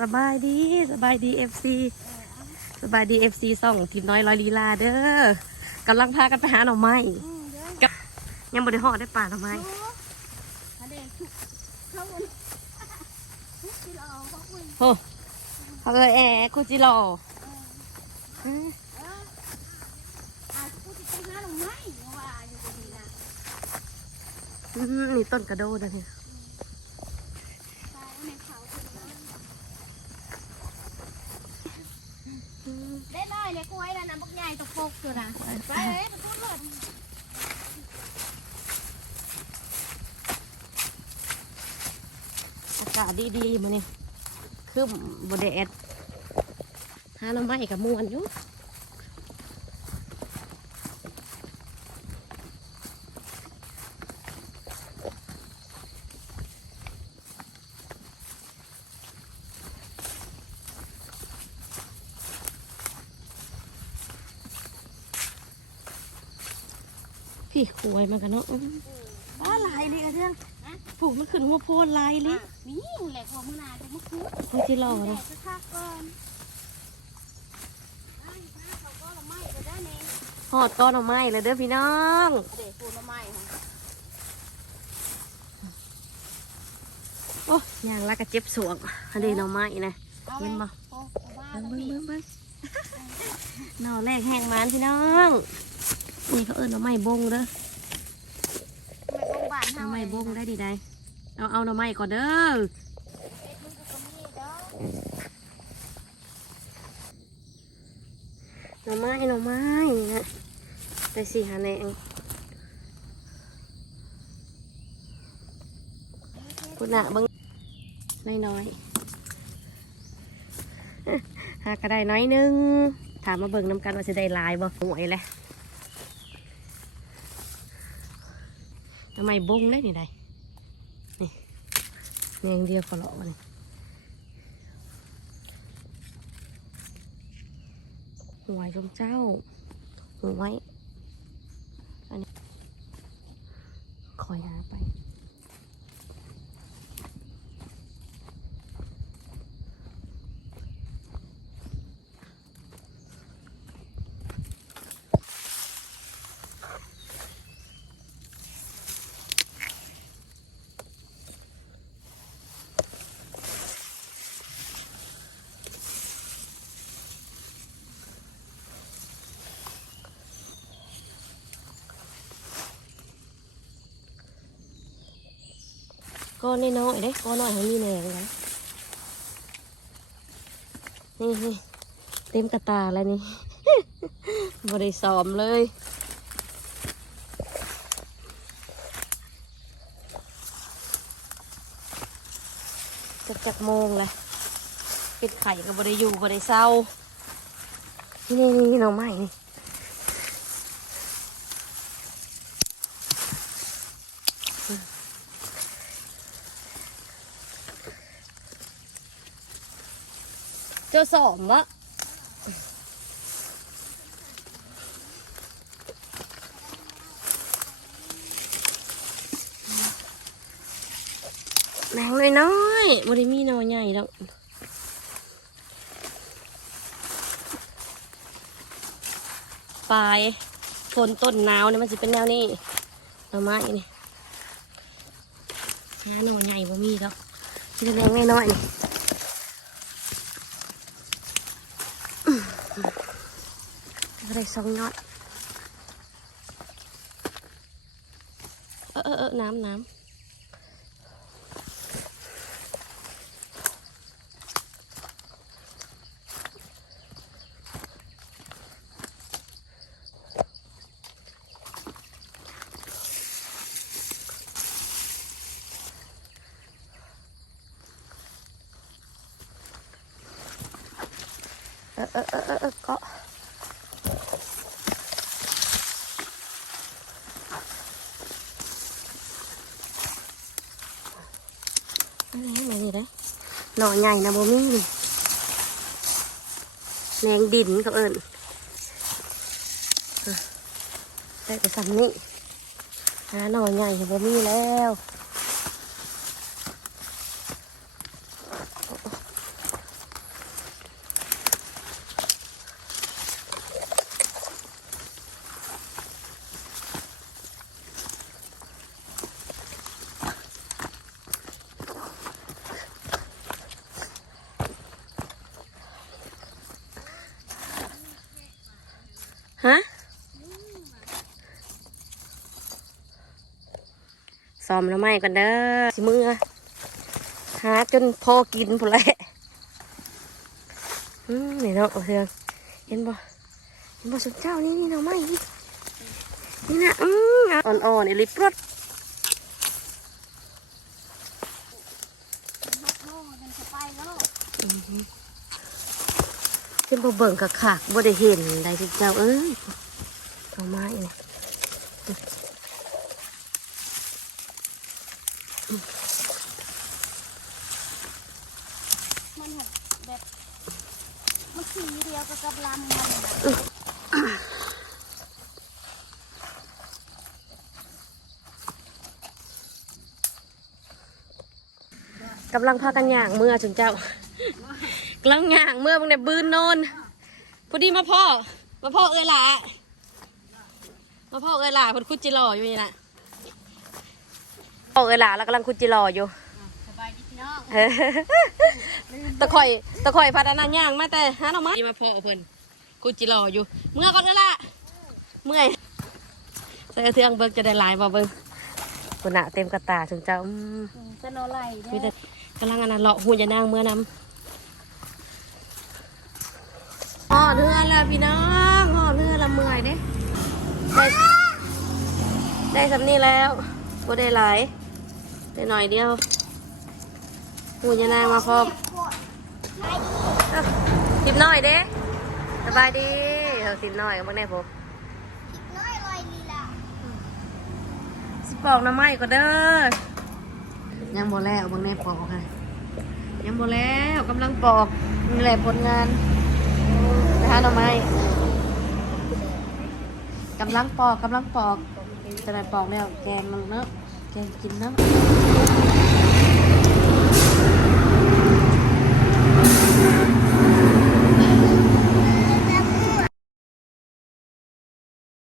สบายดีสบายดีเอฟซีสบายดีเอฟซีส่องทีมน้อยร้อยลีลาเด้อกำลังพากันไปหาหน่อไม้อืมเด้อกับยังบ่ได้ห่อได้ป่าหน่อไม้โอ้อันเด็กทุกเข้าวันที่เราเอาเขาคุยโอ้เขาเลยแอร์คูจิโร่เอออาจจะพูดถึงห้าหรือไม่ว่าอยู่ดีๆนะอื้อหือนี่ต้นกระโดดนะเนี่ย ตายแล้วในเขาถึงนะ ได้เลยกล้วยแล้วนะบักใหญ่ตะโพกอยู่นะไปเลยไปพูดเลยอากาศดีๆมาเนี่ยคือบแดดหาหน่อไม้กับมวนอยู่ พี่ขวยมากันเนาะอื้อป้าลายเลยอะเรื่องผูกมันขึ้นหัวโพนลายเลยนี่แหละของมือนาจะมาคุดคูจิโร่แดนะดจะคักก่อนได้นะเขาก็ละไม่ก็ได้เนี่ยหอดก้อนเอาไม้เลยเด้อพี่น้องเด็กปูละไม่ค่ะโอ้ยางละกระเจ็บสวงอันนี้หน่อไม้นะเอาไหมเห็นบ่โอ้เอาบ้าเบิ้งแล้วเบิ้งพี่เบิ้งเบิ้งหน่อแรกแห้งมันพี่น้อง นี่เขาเอิ้นหน่อไม้บงเด้อไม่ต้องบานหน่เท่าอไหไม้ร่บงได้ดีได้เอาเอาหน่อไม้ก่อนเด้อเอ็ดมันก็มีเด้อหน่อไม้หน่อไม้นะได้สี่หาแนงคุณน่ะเบิ้งน้อยน้อยๆหากระได้น้อยหนึง ถามมาเบิ่งน้ำกันว่าจะได้หลายบ่หวยแหละ ทำไมบงได้นี่ได้นี่แมงเดียวก็หลอกมันหวยชมเจ้าหวยอันนี้คอยหาไป ก้อนน้อยๆเด้ก้อนน้อยให้มีแหนงนะนี่นี่เต็มกระตาแล้วนี่บริซ้อมเลยจะจักโมงเลยปิดไข่กับบริอยู่บริเศร้านี่นี่นี่หน่อไม้นี่ จ้าสอมวะแมงน้อยๆบริมีหนอใหญ่ดอกปลายฝนต้นหนาวเนี่ยมันจะเป็นแนวนี้หน่อไม้นี่หาหน่อใหญ่บ่มีดอกมีแต่แมงน้อยๆนี่ อะไรสองยอดเออเออเออน้ำน้ำเออเออเออเออเออเกาะ อะไรมานี่ได้ หน่อใหญ่นะโมมี่แมงดินเขาเอิญได้ไปซ้ำนี่หาหน่อใหญ่โมมี่แล้ว อมแล้วไม่กันเด้อสิมือหาจนพอกินพุ่นแหละอืมนี่เนาะเทืองเห็นบ่เห็นบ่สุดเจ้านี่นี่เนาะไม่นี่นะอืมอ่อนๆอีลิปรดมัดโลกมันจะไปแล้วเช่นบ่เบิ่งกะขากบ่ได้เห็นได้ทุกเจ้าเอ้ยเอาไม้เนี่มันแบบมันสี เดียวกับกับลำมันนะกำลังพากันย่างเมื่อจุนเจ้ากำลังย่างเมื่อบังเนี่ยบืนโนนพอดีมาพ่อ มาพ่อเอ้ยหล่ะมาพ่อเอ้ยหล่ะคนคุดจิรออยู่นี่นะพ่อเอ้ยหล่ะแล้วกำลังคุดจิรออยู่สบายดีพี่น้องเฮ้ย ตะข่อยตะข่อยพัดอันนั้นย่างมาแต่หาหน่อไม้มาพ่อเพิ่นคุดจิรออยู่ เมื่อก่อนเอ้ยหล่ะเมื่อยใส่กระเทืองเบิ่งจะได้หลายบ่เบิ่งคนน่ะเต็มกระตาจุนเจ้าอืมจะนอนไหลมีเด้แต่กำลังอันนั้นเลาะหูจะนางเมื่อนำห่อเรือแล้วพี่น้องห่อเรือละเมื่อยเด้ได้ได้สำนี้แล้วบ่ได้หลายได้หน่อยเดียวหูจะนางมาพร้อม เอ้าทิปน้อยเด้สบายดีเราทิปน้อยกับเบิ่งได้ผมน้อยลอยลีลาสิปอกหน้ำไม้ก็เด้อยังบ่แล้วเบิ่งได้ปอกค่ะยังบ่แล้วกำลังปอกนี่แหละผลงานนะคะหน่อไม้กำลังปอกกำลังปอกจะได้ปอกแล้วแกงมันเนาะแกงกินเนาะ Amen.